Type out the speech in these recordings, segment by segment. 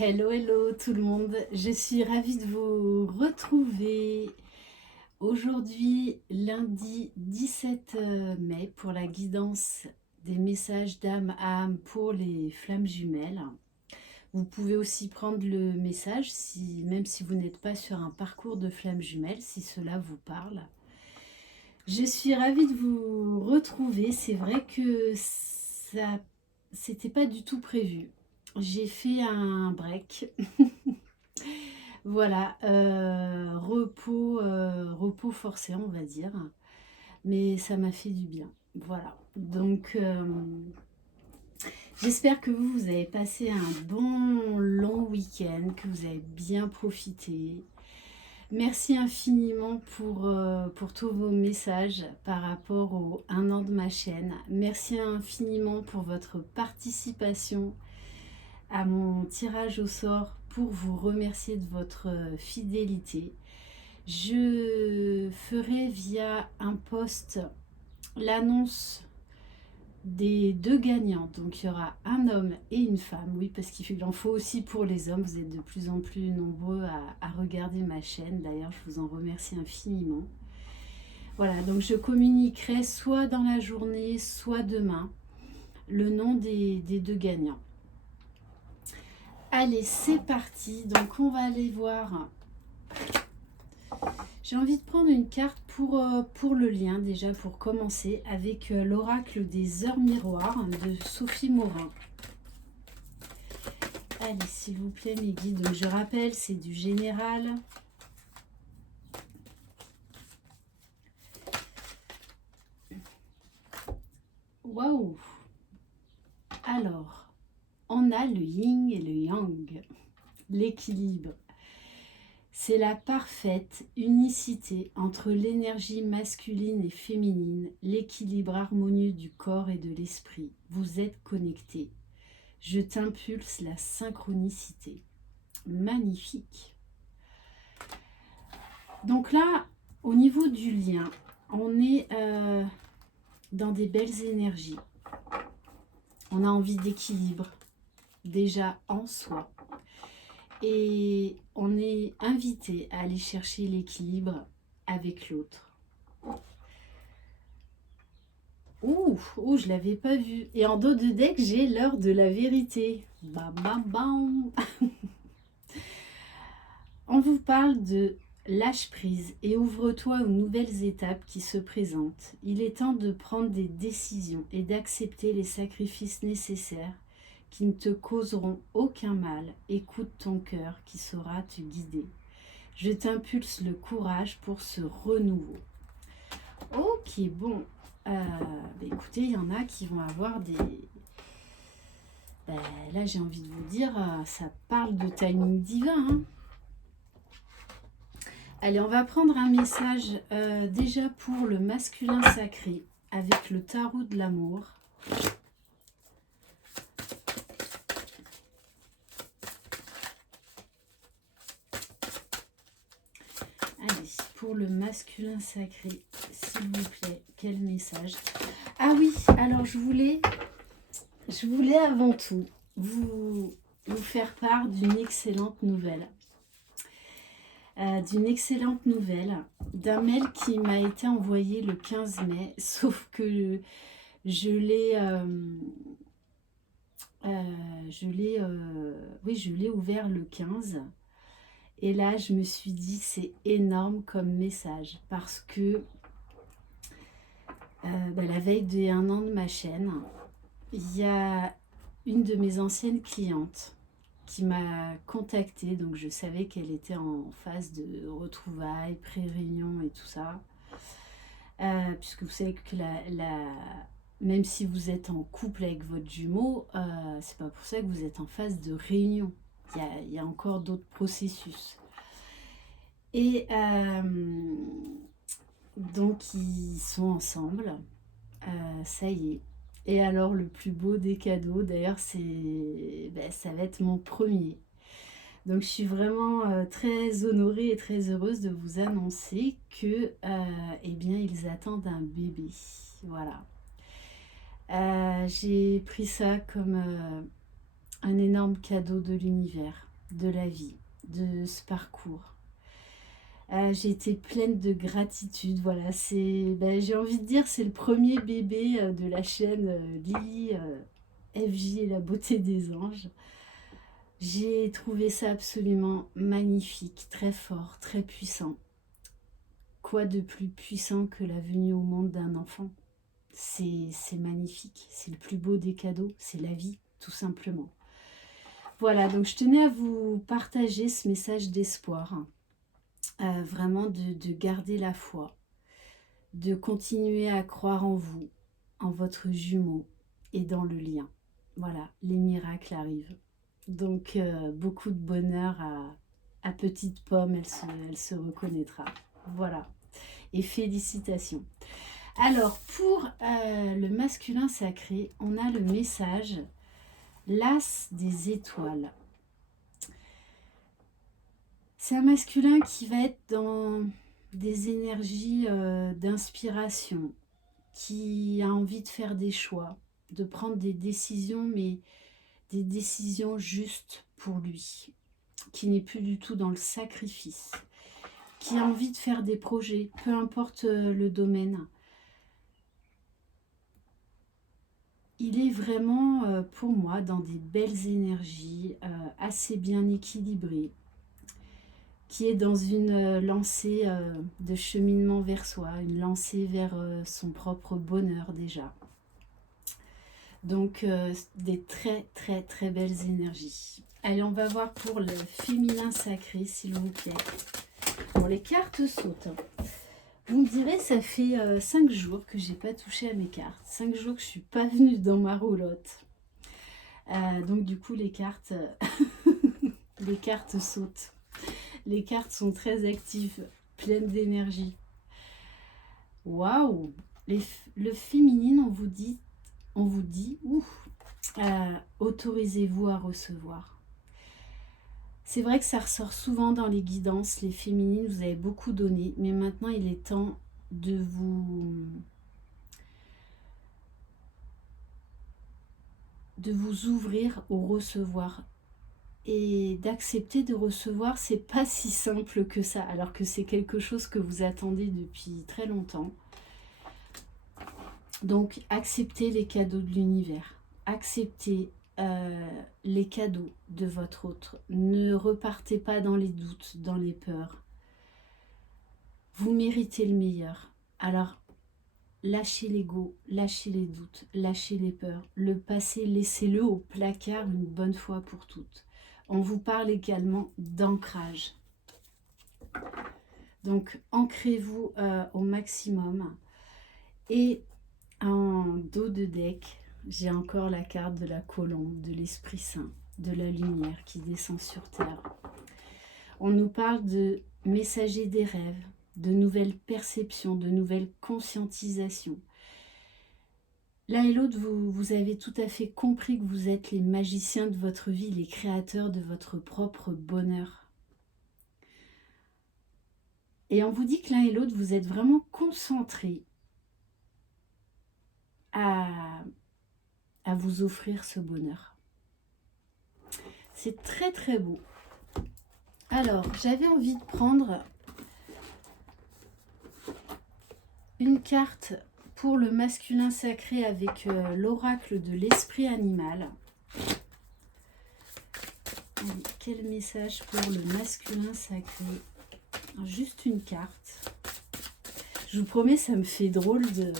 Hello, hello tout le monde, je suis ravie de vous retrouver aujourd'hui lundi 17 mai pour la guidance des messages d'âme à âme pour les flammes jumelles. Vous pouvez aussi prendre le message même si vous n'êtes pas sur un parcours de flammes jumelles, si cela vous parle. Je suis ravie de vous retrouver, c'est vrai que ça c'était pas du tout prévu. J'ai fait un break. Voilà, repos forcé, on va dire, mais ça m'a fait du bien. Voilà, donc j'espère que vous avez passé un bon long week-end, que vous avez bien profité. Merci infiniment pour tous vos messages par rapport au 1 an de ma chaîne. Merci infiniment pour votre participation à mon tirage au sort pour vous remercier de votre fidélité. Je ferai via un post l'annonce des 2 gagnants. Donc il y aura un homme et une femme, oui, parce qu'il en faut aussi pour les hommes. Vous êtes de plus en plus nombreux à regarder ma chaîne. D'ailleurs, je vous en remercie infiniment. Voilà, donc je communiquerai soit dans la journée, soit demain, le nom des 2 gagnants. Allez, c'est parti. Donc on va aller voir. J'ai envie de prendre une carte pour le lien, déjà pour commencer, avec l'oracle des heures miroirs de Sophie Morin. Allez, s'il vous plaît, mes guides. Donc, je rappelle, c'est du général. Waouh! Alors, on a le yin et le yang, l'équilibre. C'est la parfaite unicité entre l'énergie masculine et féminine, l'équilibre harmonieux du corps et de l'esprit. Vous êtes connectés. Je t'impulse la synchronicité. Magnifique. Donc là, au niveau du lien, on est dans des belles énergies. On a envie d'équilibre, déjà en soi. Et on est invité à aller chercher l'équilibre avec l'autre. Ouh, je l'avais pas vu. Et en dos de deck, j'ai l'heure de la vérité. Bam, bam, bam. On vous parle de lâche prise et ouvre-toi aux nouvelles étapes qui se présentent. Il est temps de prendre des décisions et d'accepter les sacrifices nécessaires qui ne te causeront aucun mal. Écoute ton cœur qui saura te guider. Je t'impulse le courage pour ce renouveau. Ok, bon. Écoutez, il y en a qui vont avoir des... là, j'ai envie de vous dire, ça parle de timing divin. Hein. Allez, on va prendre un message déjà pour le masculin sacré avec le tarot de l'amour. Allez, pour le masculin sacré, s'il vous plaît, quel message? Ah oui, alors je voulais avant tout vous faire part d'une excellente nouvelle. D'un mail qui m'a été envoyé le 15 mai, sauf que je l'ai ouvert le 15. Et là, je me suis dit, c'est énorme comme message parce que la veille des 1 an de ma chaîne, il y a une de mes anciennes clientes qui m'a contactée, donc je savais qu'elle était en phase de retrouvailles, pré-réunion et tout ça. Puisque vous savez que même si vous êtes en couple avec votre jumeau, c'est pas pour ça que vous êtes en phase de réunion. Il y a encore d'autres processus. Et donc ils sont ensemble. Ça y est. Et alors le plus beau des cadeaux, d'ailleurs, ça va être mon premier. Donc je suis vraiment très honorée et très heureuse de vous annoncer que eh bien ils attendent un bébé. Voilà. J'ai pris ça comme un énorme cadeau de l'univers. de la vie, de ce parcours. J'ai été pleine de gratitude, voilà, j'ai envie de dire, c'est le premier bébé de la chaîne Lily FJ et la beauté des anges. J'ai trouvé ça absolument magnifique, très fort, très puissant. Quoi de plus puissant que la venue au monde d'un enfant? C'est magnifique, c'est le plus beau des cadeaux, c'est la vie, tout simplement. Voilà, donc je tenais à vous partager ce message d'espoir, vraiment de garder la foi, de continuer à croire en vous, en votre jumeau et dans le lien. Voilà, les miracles arrivent. Donc beaucoup de bonheur à Petite Pomme, elle se reconnaîtra. Voilà, et félicitations. Alors pour le masculin sacré, on a le message l'As des étoiles. C'est un masculin qui va être dans des énergies d'inspiration, qui a envie de faire des choix, de prendre des décisions, mais des décisions justes pour lui, qui n'est plus du tout dans le sacrifice, qui a envie de faire des projets, peu importe le domaine. Il est vraiment, pour moi, dans des belles énergies, assez bien équilibrées, qui est dans une lancée de cheminement vers soi, une lancée vers son propre bonheur déjà. Donc, des très très très belles énergies. Allez, on va voir pour le féminin sacré, s'il vous plaît. Bon, les cartes sautent. Vous me direz, ça fait 5 jours que j'ai pas touché à mes cartes. 5 jours que je suis pas venue dans ma roulotte. Donc du coup, les cartes, les cartes sautent. Les cartes sont très actives, pleines d'énergie. Waouh! Le féminine, on vous dit, autorisez-vous à recevoir. C'est vrai que ça ressort souvent dans les guidances, les féminines, vous avez beaucoup donné, mais maintenant il est temps de vous ouvrir au recevoir. Et d'accepter de recevoir, c'est pas si simple que ça, alors que c'est quelque chose que vous attendez depuis très longtemps. Donc, acceptez les cadeaux de l'univers. Acceptez les cadeaux de votre autre. Ne repartez pas dans les doutes, dans les peurs. Vous méritez le meilleur. Alors, lâchez l'ego, lâchez les doutes, lâchez les peurs. Le passé, laissez-le au placard une bonne fois pour toutes. On vous parle également d'ancrage. Donc, ancrez-vous au maximum. Et en dos de deck, j'ai encore la carte de la colombe, de l'Esprit Saint, de la lumière qui descend sur terre. On nous parle de messager des rêves, de nouvelles perceptions, de nouvelles conscientisations. L'un et l'autre, vous avez tout à fait compris que vous êtes les magiciens de votre vie, les créateurs de votre propre bonheur. Et on vous dit que l'un et l'autre, vous êtes vraiment concentrés à vous offrir ce bonheur. C'est très très beau. Alors, j'avais envie de prendre une carte pour le masculin sacré avec l'oracle de l'esprit animal. Allez, quel message pour le masculin sacré? Juste une carte. Je vous promets, ça me fait drôle de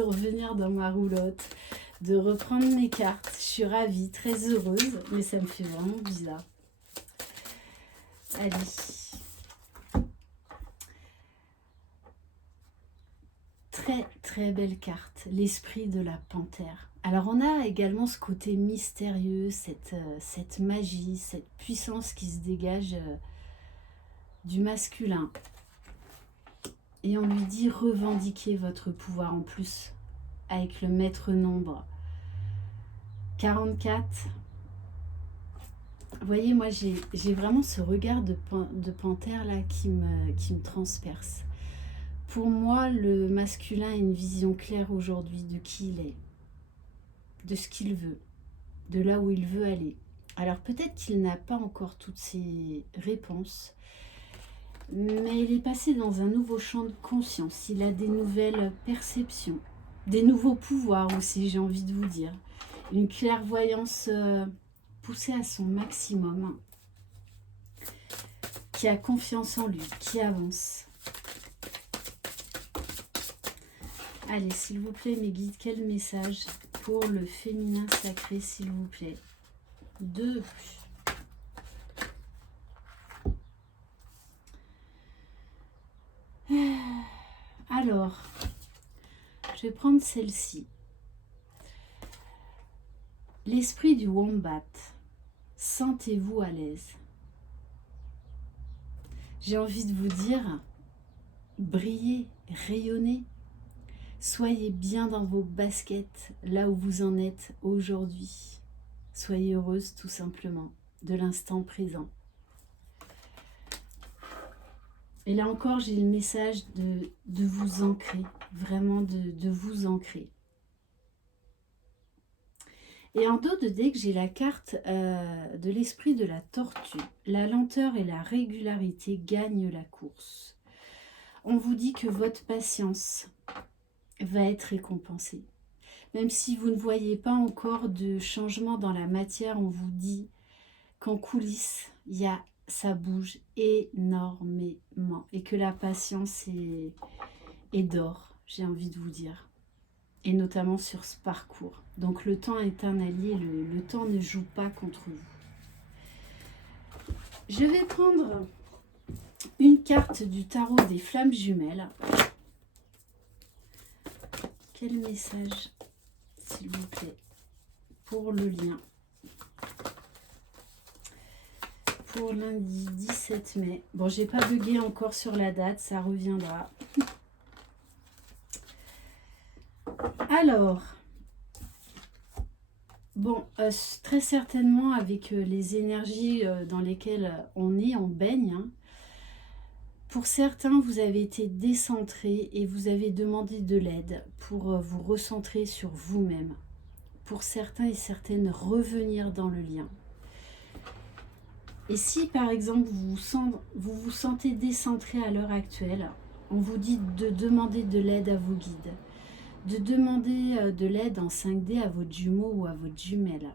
revenir dans ma roulotte, de reprendre mes cartes. Je suis ravie, très heureuse, mais ça me fait vraiment bizarre. Allez. Très très belle carte, l'esprit de la panthère. Alors on a également ce côté mystérieux, cette magie, cette puissance qui se dégage du masculin. Et on lui dit revendiquez votre pouvoir en plus avec le maître nombre. 44. Vous voyez, moi j'ai vraiment ce regard de panthère là qui me transperce. Pour moi, le masculin a une vision claire aujourd'hui de qui il est, de ce qu'il veut, de là où il veut aller. Alors peut-être qu'il n'a pas encore toutes ses réponses, mais il est passé dans un nouveau champ de conscience. Il a des nouvelles perceptions, des nouveaux pouvoirs aussi, j'ai envie de vous dire. Une clairvoyance poussée à son maximum, qui a confiance en lui, qui avance. Allez, s'il vous plaît, mes guides, quel message pour le féminin sacré, s'il vous plaît? 2. Alors, je vais prendre celle-ci. L'esprit du wombat. Sentez-vous à l'aise. J'ai envie de vous dire, brillez, rayonnez. Soyez bien dans vos baskets, là où vous en êtes aujourd'hui. Soyez heureuse tout simplement de l'instant présent. Et là encore, j'ai le message de vous ancrer, vraiment de vous ancrer. Et en dos de deck, j'ai la carte de l'esprit de la tortue. La lenteur et la régularité gagnent la course. On vous dit que votre patience va être récompensée. Même si vous ne voyez pas encore de changement dans la matière, on vous dit qu'en coulisses, ça bouge énormément. Et que la patience est d'or, j'ai envie de vous dire. Et notamment sur ce parcours. Donc le temps est un allié, le temps ne joue pas contre vous. Je vais prendre une carte du tarot des flammes jumelles. Quel message, s'il vous plaît, pour le lien. Pour lundi 17 mai. Bon, j'ai pas bugué encore sur la date, ça reviendra. Alors, bon, très certainement avec les énergies dans lesquelles on baigne, hein. Pour certains, vous avez été décentré et vous avez demandé de l'aide pour vous recentrer sur vous-même. Pour certains et certaines, revenir dans le lien. Et si par exemple vous vous sentez décentré à l'heure actuelle, on vous dit de demander de l'aide à vos guides, de demander de l'aide en 5D à votre jumeau ou à votre jumelle.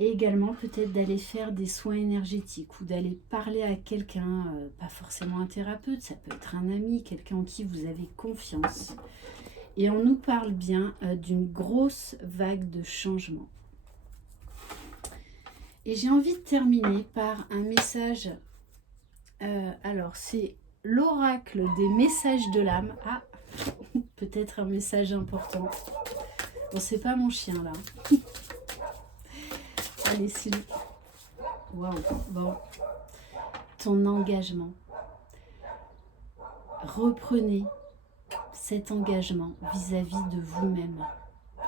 Et également peut-être d'aller faire des soins énergétiques ou d'aller parler à quelqu'un, pas forcément un thérapeute, ça peut être un ami, quelqu'un en qui vous avez confiance. Et on nous parle bien d'une grosse vague de changement. Et j'ai envie de terminer par un message. Alors, c'est l'oracle des messages de l'âme. Ah, peut-être un message important. Bon, c'est pas mon chien là. Allez, s'il... Waouh, bon. Ton engagement. Reprenez cet engagement vis-à-vis de vous-même.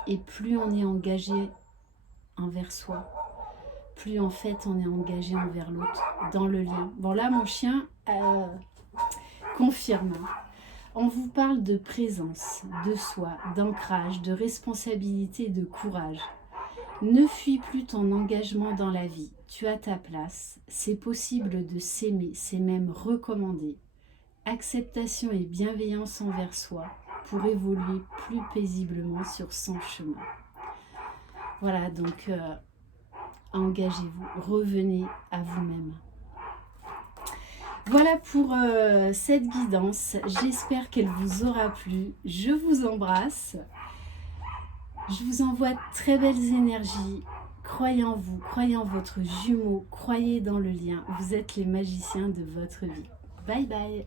Et plus on est engagé envers soi, plus en fait on est engagé envers l'autre, dans le lien. Bon là, mon chien confirme. On vous parle de présence, de soi, d'ancrage, de responsabilité, de courage. Ne fuis plus ton engagement dans la vie. Tu as ta place. C'est possible de s'aimer, c'est même recommandé. Acceptation et bienveillance envers soi pour évoluer plus paisiblement sur son chemin. Voilà, donc engagez-vous, revenez à vous-même. Voilà pour cette guidance. J'espère qu'elle vous aura plu. Je vous embrasse. Je vous envoie de très belles énergies. Croyez en vous, croyez en votre jumeau, croyez dans le lien. Vous êtes les magiciens de votre vie. Bye bye.